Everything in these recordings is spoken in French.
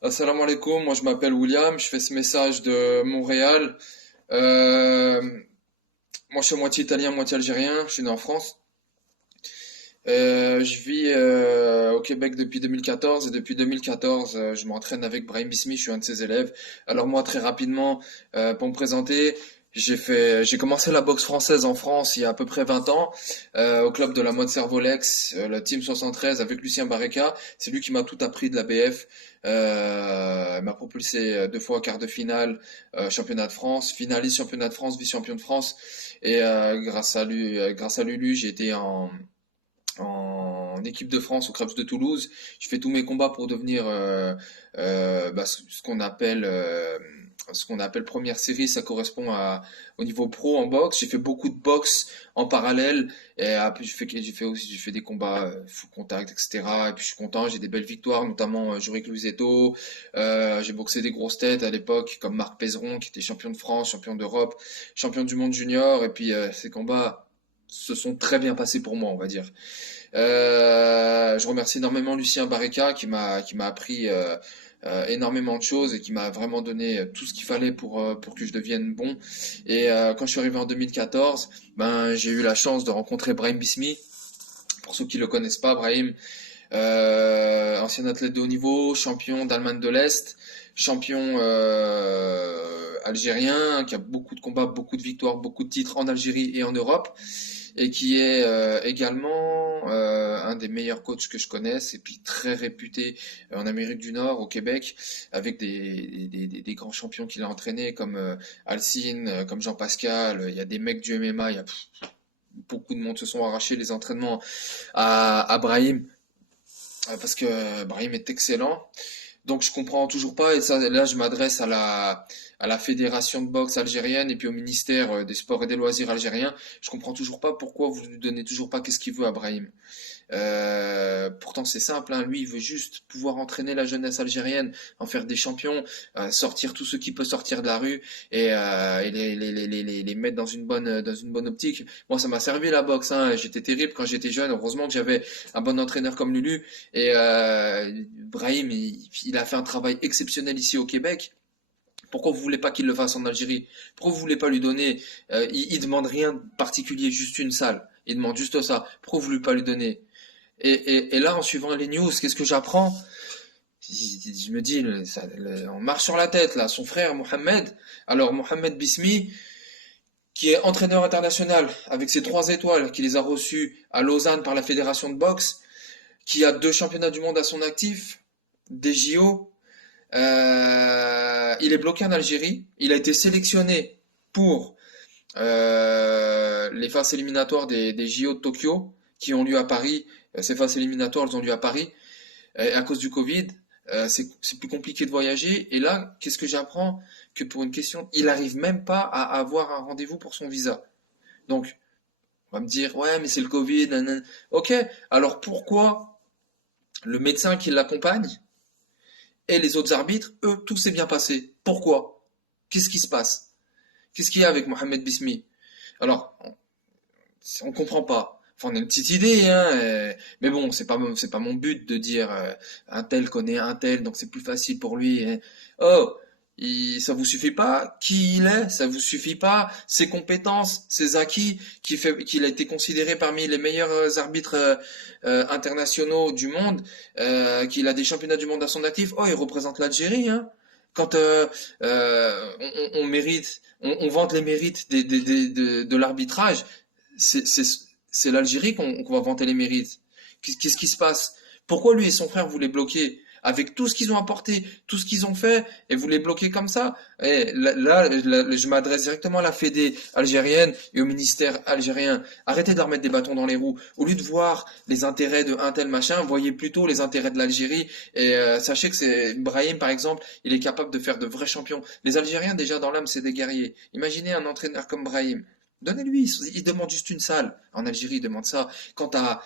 Assalamu alaikum, moi je m'appelle William, je fais ce message de Montréal. Euh, Moi je suis moitié italien, moitié algérien, je suis né en France. Je vis au Québec depuis 2014 et depuis 2014 je m'entraîne avec Brahim Bismi, je suis un de ses élèves. Alors moi très rapidement, pour me présenter, j'ai commencé la boxe française en France il y a à peu près 20 ans au club de la mode Servolex, la Team 73 avec Lucien Barreca. C'est lui qui m'a tout appris de la BF. Il m'a propulsé deux fois quart de finale, championnat de France, finaliste championnat de France, vice-champion de France. Et grâce à Lulu, j'ai été en équipe de France au Crabs de Toulouse. Je fais tous mes combats pour devenir ce qu'on appelle première série. Ça correspond au niveau pro en boxe. J'ai fait beaucoup de boxe en parallèle. Et après, j'ai fait des combats full contact, etc. Et puis je suis content. J'ai des belles victoires, notamment Juric Luisetto. J'ai boxé des grosses têtes à l'époque, comme Marc Pézeron, qui était champion de France, champion d'Europe, champion du monde junior. Et puis ces combats se sont très bien passés pour moi, on va dire. Je remercie énormément Lucien Barreca qui m'a appris énormément de choses et qui m'a vraiment donné tout ce qu'il fallait pour que je devienne bon. Et quand je suis arrivé en 2014, ben j'ai eu la chance de rencontrer Brahim Bismi. Pour ceux qui le connaissent pas, Brahim, ancien athlète de haut niveau, champion d'Allemagne de l'Est, champion algérien, qui a beaucoup de combats, beaucoup de victoires, beaucoup de titres en Algérie et en Europe et qui est également un des meilleurs coachs que je connaisse et puis très réputé en Amérique du Nord, au Québec, avec des grands champions qu'il a entraînés comme Alcine, comme Jean Pascal. Il y a des mecs du MMA, beaucoup de monde se sont arrachés les entraînements à Brahim parce que Brahim est excellent. Donc je comprends toujours pas, et ça là je m'adresse à la fédération de boxe algérienne et puis au ministère des sports et des loisirs algérien. Je comprends toujours pas pourquoi vous ne donnez toujours pas qu'est-ce qu'il veut à Brahim. Pourtant c'est simple, hein, lui il veut juste pouvoir entraîner la jeunesse algérienne, en faire des champions, sortir tout ce qui peut sortir de la rue et les mettre dans une bonne optique. Moi ça m'a servi la boxe, hein. J'étais terrible quand j'étais jeune, heureusement que j'avais un bon entraîneur comme Lulu. Et Brahim, il a fait un travail exceptionnel ici au Québec. Pourquoi vous voulez pas qu'il le fasse en Algérie? Pourquoi vous voulez pas lui donner il demande rien de particulier, juste une salle. Il demande juste ça. Pourquoi vous voulez pas lui donner? Et là, en suivant les news, qu'est-ce que j'apprends? Je me dis, on marche sur la tête là. Son frère Mohamed. Alors Mohamed Bismi, qui est entraîneur international avec ses 3 étoiles, qui les a reçues à Lausanne par la fédération de boxe, qui a 2 championnats du monde à son actif, des JO. Il est bloqué en Algérie. Il a été sélectionné pour les phases éliminatoires des JO de Tokyo qui ont lieu à Paris. Ces phases éliminatoires, elles ont lieu à Paris. À cause du Covid, c'est plus compliqué de voyager. Et là, qu'est-ce que j'apprends? Que pour une question, il n'arrive même pas à avoir un rendez-vous pour son visa. Donc, on va me dire, ouais, mais c'est le Covid. Nanana. Ok, alors pourquoi le médecin qui l'accompagne et les autres arbitres, eux, tout s'est bien passé? Pourquoi? Qu'est-ce qui se passe? Qu'est-ce qu'il y a avec Mohamed Bismi? Alors, on comprend pas. Enfin, on a une petite idée, hein, mais bon, c'est pas mon but de dire un tel connaît un tel, donc c'est plus facile pour lui, hein. Oh, ça vous suffit pas qui il est, ça vous suffit pas ses compétences, ses acquis, qu'il a été considéré parmi les meilleurs arbitres internationaux du monde, qu'il a des championnats du monde à son actif. Oh, il représente l'Algérie, hein. Quand on mérite, on vante les mérites de l'arbitrage, c'est c'est l'Algérie qu'on va vanter les mérites. Qu'est-ce qui se passe? Pourquoi lui et son frère vous les bloquez? Avec tout ce qu'ils ont apporté, tout ce qu'ils ont fait, et vous les bloquez comme ça? Et là, je m'adresse directement à la Fédé algérienne et au ministère algérien. Arrêtez de leur mettre des bâtons dans les roues. Au lieu de voir les intérêts de un tel machin, voyez plutôt les intérêts de l'Algérie. Et sachez que c'est Brahim, par exemple, il est capable de faire de vrais champions. Les Algériens, déjà dans l'âme, c'est des guerriers. Imaginez un entraîneur comme Brahim. Donnez-lui, il demande juste une salle. En Algérie, il demande ça. Quant à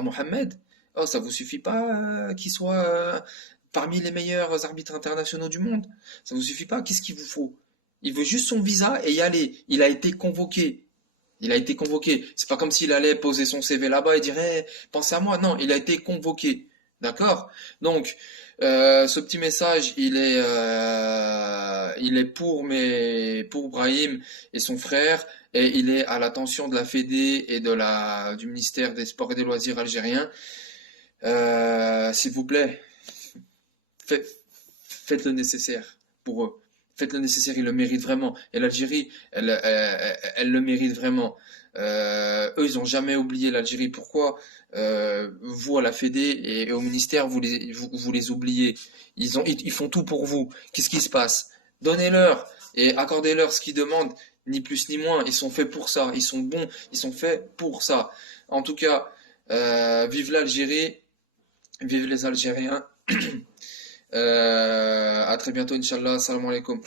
Mohamed, oh, ça vous suffit pas qu'il soit parmi les meilleurs arbitres internationaux du monde? Ça vous suffit pas? Qu'est-ce qu'il vous faut? Il veut juste son visa et y aller. Il a été convoqué. Il a été convoqué. C'est pas comme s'il allait poser son CV là-bas et dire, hey, pensez à moi. Non, il a été convoqué. D'accord? Donc, ce petit message, il est pour Brahim et son frère, et il est à l'attention de la Fédé et du ministère des Sports et des Loisirs algérien. S'il vous plaît, faites, faites le nécessaire pour eux. Faites le nécessaire, ils le méritent vraiment. Et l'Algérie, elle le mérite vraiment. Eux, ils n'ont jamais oublié l'Algérie. Pourquoi vous, à la Fédé et au ministère, vous les oubliez? Ils font tout pour vous. Qu'est-ce qui se passe? Donnez-leur et accordez-leur ce qu'ils demandent, ni plus ni moins. Ils sont faits pour ça. Ils sont bons. Ils sont faits pour ça. En tout cas, vive l'Algérie, vive les Algériens. À très bientôt, Inch'Allah. Salam alaikum.